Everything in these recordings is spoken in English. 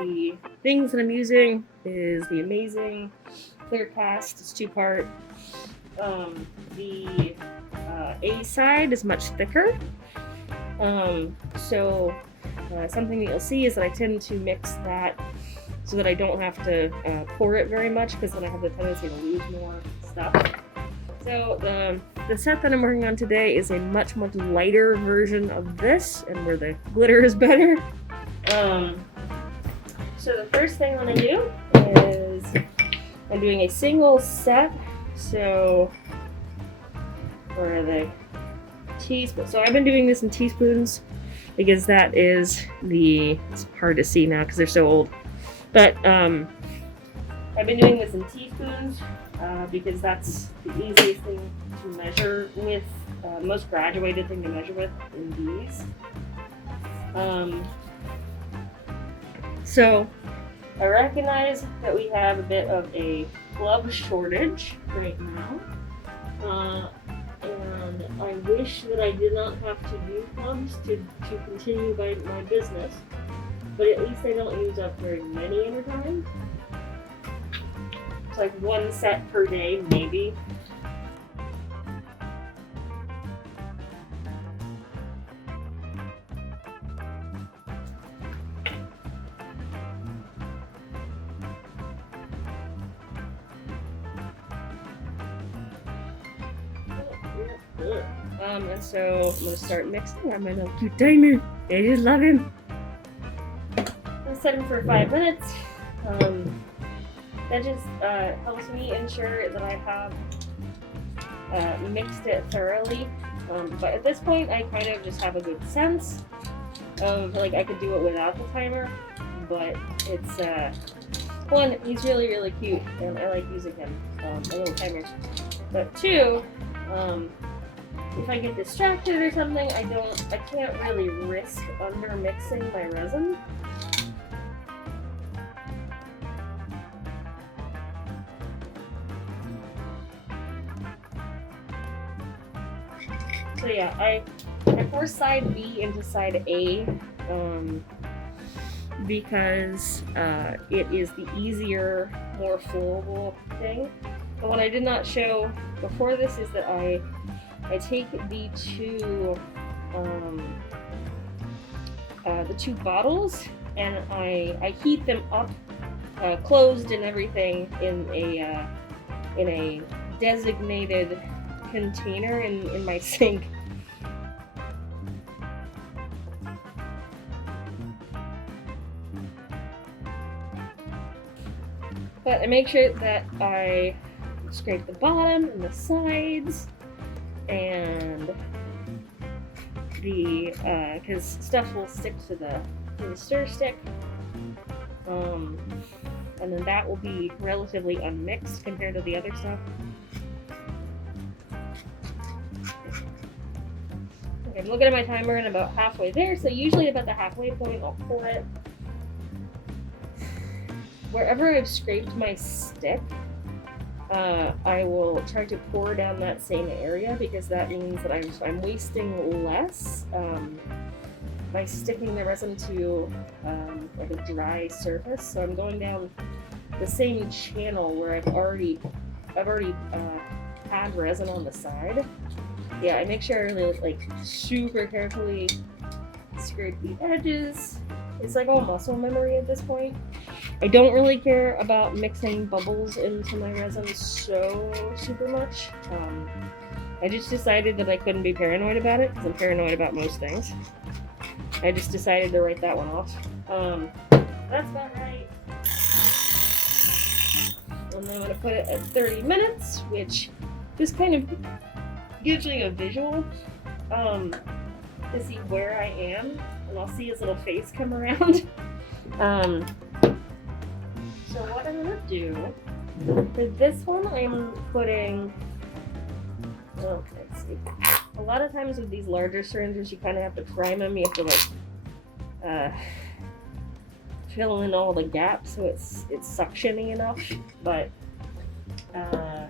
the things that I'm using is the amazing clear cast. It's 2-part. The A side is much thicker. Something that you'll see is that I tend to mix that so that I don't have to pour it very much, because then I have the tendency to lose more stuff. So the set that I'm working on today is a much lighter version of this, and where the glitter is better. So the first thing I'm going to do is I'm doing a single set. So for the teaspoon, so I've been doing this in teaspoons because that is it's hard to see now because they're so old. But I've been doing this in teaspoons because that's the easiest thing to measure with, the most graduated thing to measure with in these. So I recognize that we have a bit of a glove shortage right now. And I wish that I did not have to use gloves to continue my business. But at least I don't use up very many at a time. It's like 1 set per day, maybe. And so I'm gonna start mixing. I'm gonna cute diamond. I just love him. I'll set him for 5 minutes. That just helps me ensure that I have mixed it thoroughly. But at this point, I kind of just have a good sense of, like, I could do it without the timer. But it's one, he's really cute, and I like using him, a little timer. But 2, if I get distracted or something, I can't really risk under mixing my resin. So yeah, I forced side B into side A because it is the easier, more flowable thing. But what I did not show before this is that I take the two bottles and I heat them up, closed and everything, in a designated container in my sink. But I make sure that I scrape the bottom and the sides, and because stuff will stick to the stir stick, and then that will be relatively unmixed compared to the other stuff. Okay, I'm looking at my timer and about halfway there, so usually about the halfway point I'll pour it. Wherever I've scraped my stick, I will try to pour down that same area, because that means that I'm wasting less by sticking the resin to like a dry surface. So I'm going down the same channel where I've already had resin on the side. Yeah, I make sure I really, like, super carefully scrape the edges. It's like all muscle memory at this point. I don't really care about mixing bubbles into my resin so super much. I just decided that I couldn't be paranoid about it, because I'm paranoid about most things. I just decided to write that one off. That's about right. And then I'm going to put it at 30 minutes, which just kind of gives me a visual to see where I am, and I'll see his little face come around. So what I'm going to do, for this one I'm putting, let's see, a lot of times with these larger syringes you kind of have to prime them, you have to like fill in all the gaps so it's suctiony enough, but I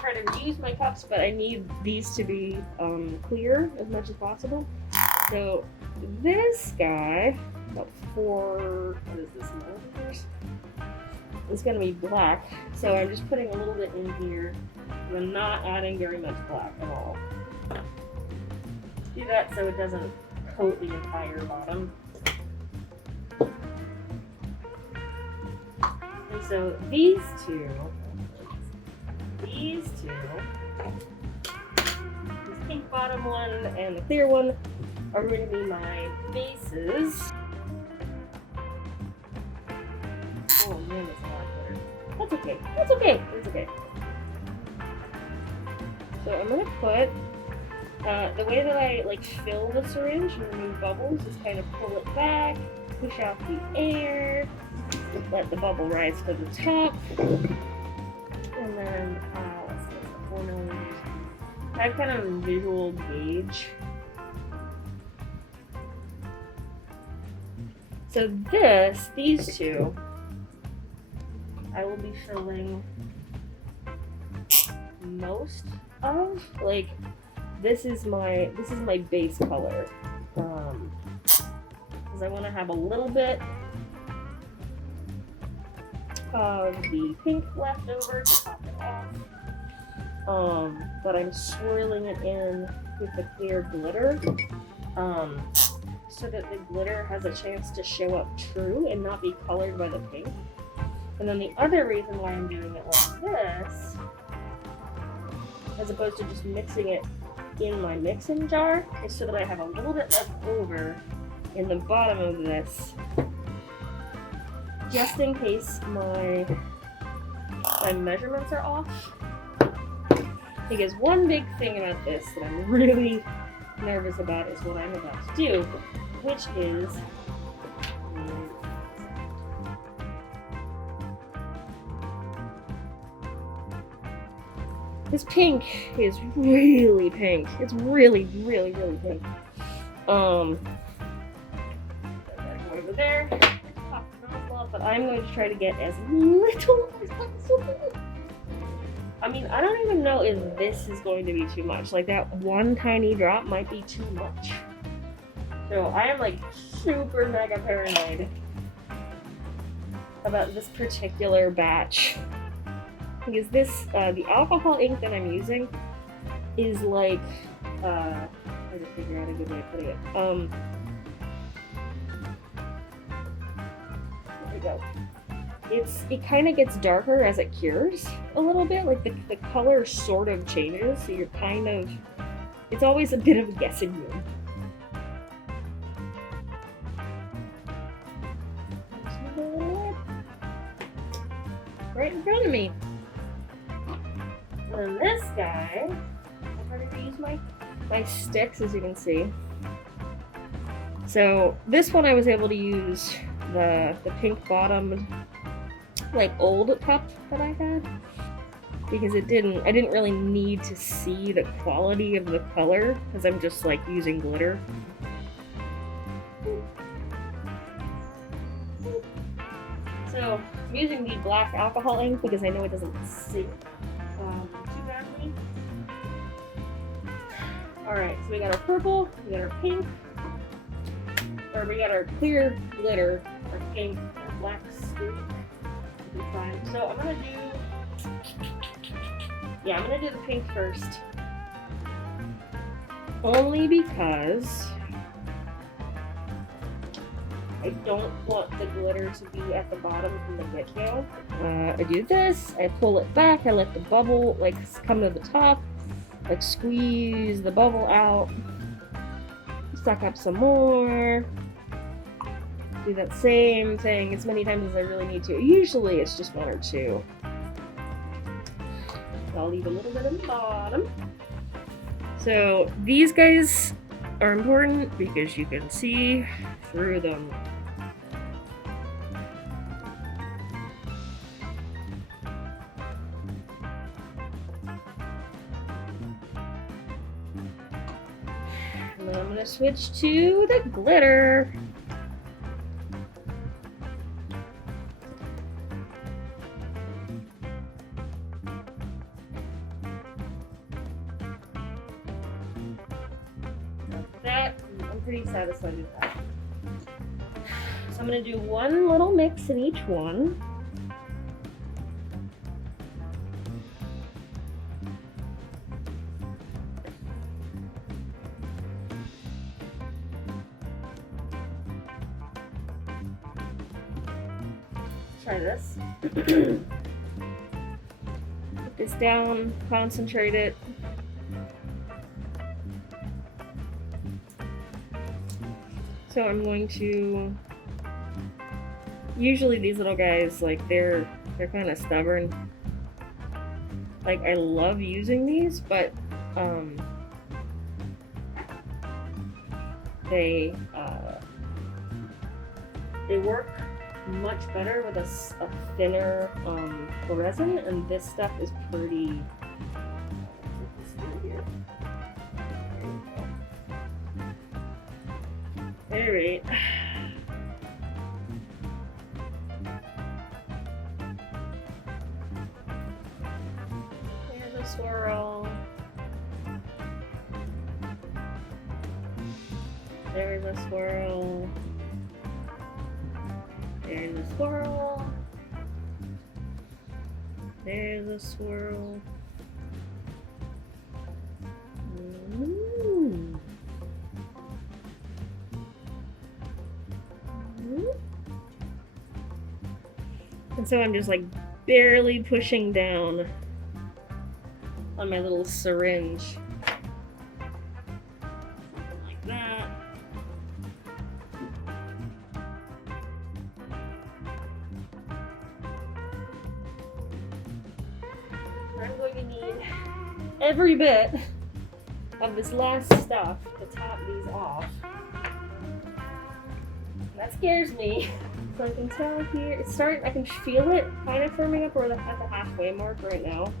try to reuse my cups, but I need these to be clear as much as possible. So this guy, about 4, what is this, millimeters? It's gonna be black, so I'm just putting a little bit in here. I'm not adding very much black at all. Do that so it doesn't coat the entire bottom. And so these two, this pink bottom one and the clear one are going to be my bases. Oh man, that's a lot of glitter. That's okay. That's okay. That's okay. So I'm gonna put the way that I like fill the syringe and remove bubbles is kind of pull it back, push out the air, let the bubble rise to the top, and then let's see, 4 millimeters. I have kind of a visual gauge. So these two, I will be filling most of. Like, this is my base color, because I want to have a little bit of the pink left over to top it off. But I'm swirling it in with the clear glitter, so that the glitter has a chance to show up true and not be colored by the pink. And then the other reason why I'm doing it like this, as opposed to just mixing it in my mixing jar, is so that I have a little bit left over in the bottom of this, just in case my measurements are off. Because one big thing about this that I'm really nervous about is what I'm about to do, which is this pink is really pink. It's really, really, really pink. I gotta go over there, pop the nozzle up, but I'm going to try to get as little as possible. I mean, I don't even know if this is going to be too much. Like, that one tiny drop might be too much. So I am like super mega paranoid about this particular batch. Because this, the alcohol ink that I'm using is like, I have to figure out a good way of putting it. There we go. It kind of gets darker as it cures a little bit. Like the color sort of changes, so you're kind of, it's always a bit of a guessing game. Right in front of me. And then this guy, I'm ready to use my sticks, as you can see. So this one I was able to use the pink bottomed, like, old cup that I had, because I didn't really need to see the quality of the color, because I'm just like using glitter. So I'm using the black alcohol ink because I know it doesn't sink too badly. Alright, so we got our purple, we got our pink, or we got our clear glitter, our pink, our black streak. Fine. So I'm gonna do the pink first. Only because I don't want the glitter to be at the bottom from the get-go. I do this, I pull it back, I let the bubble like come to the top, like squeeze the bubble out, suck up some more. Do that same thing as many times as I really need to. Usually it's just 1 or 2. I'll leave a little bit at the bottom. So these guys are important because you can see through them. And then I'm going to switch to the glitter. I'm pretty satisfied with that. I'm gonna do one little mix in each one. Try this. Put this down, concentrate it. So I'm going to, usually these little guys, like they're kind of stubborn. Like I love using these, but they work much better with a thinner resin, and this stuff is pretty. Alright. There's a swirl. There's a swirl. There's a swirl. There's a swirl. And so I'm just like barely pushing down on my little syringe. Something like that. I'm going to need every bit of this last stuff to top these off. That scares me. So I can tell here, it's starting, I can feel it kind of firming up. We're at the halfway mark right now.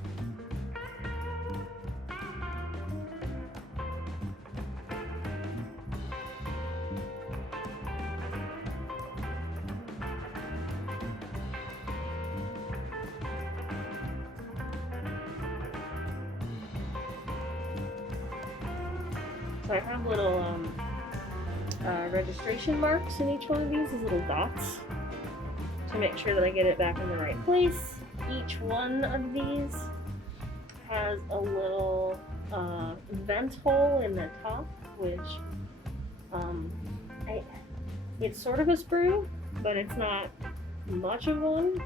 So I have little registration marks in each one of these little dots to make sure that I get it back in the right place. Each one of these has a little vent hole in the top, which it's sort of a sprue, but it's not much of one.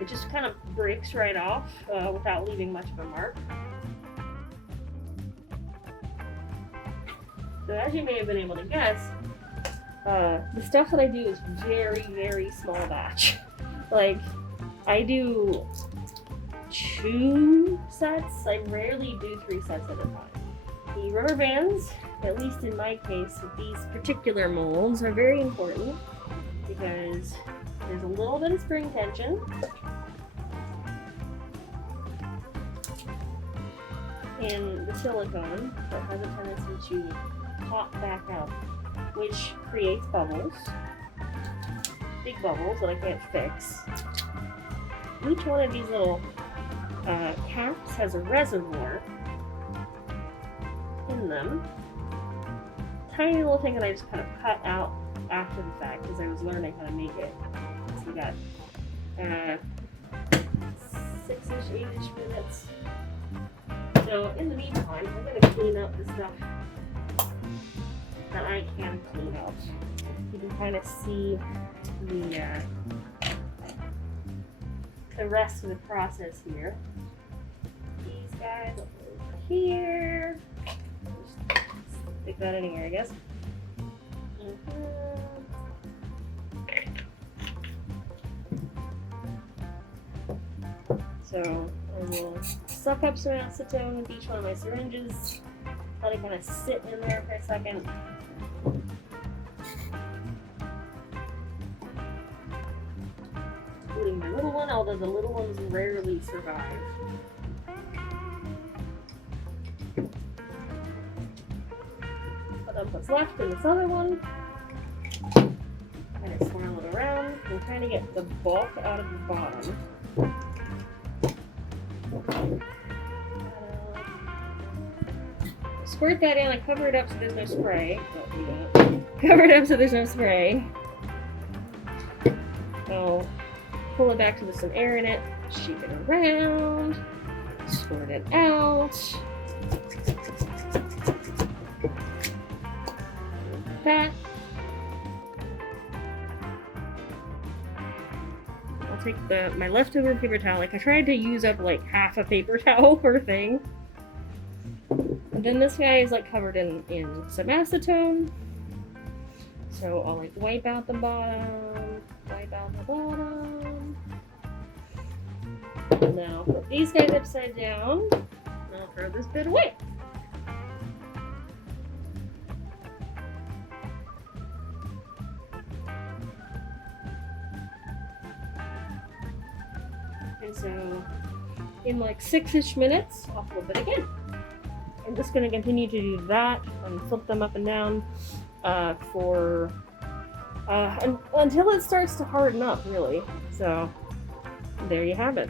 It just kind of breaks right off without leaving much of a mark. So as you may have been able to guess, the stuff that I do is very, very small batch. Like, I do 2 sets. I rarely do 3 sets at a time. The rubber bands, at least in my case, with these particular molds, are very important because there's a little bit of spring tension. In the silicone that has a tendency to pop back out, which creates bubbles, big bubbles that I can't fix. Each one of these little caps has a reservoir in them. Tiny little thing that I just kind of cut out after the fact because I was learning how to make it. So we got 6-ish, 8-ish minutes. So in the meantime, I'm going to clean up the stuff that I can clean out. You can kind of see the rest of the process here. These guys over here. Just stick that in here, I guess. So I will suck up some acetone with each one of my syringes. Let it kind of sit in there for a second. Including my little one, although the little ones rarely survive. Put up what's left in this other one. Kind of swirl it around and trying to get the bulk out of the bottom. Squirt that in and cover it up so there's no spray. Don't do that. Cover it up so there's no spray. I'll pull it back to with some air in it, shake it around, squirt it out. That. I'll take my leftover paper towel. Like I tried to use up like half a paper towel per thing. And then this guy is like covered in some acetone. So I'll like wipe out the bottom, wipe out the bottom. And then I'll put these guys upside down. And I'll throw this bit away. And so in like 6-ish minutes, I'll flip it again. I'm just going to continue to do that and flip them up and down until it starts to harden up, really. So there you have it.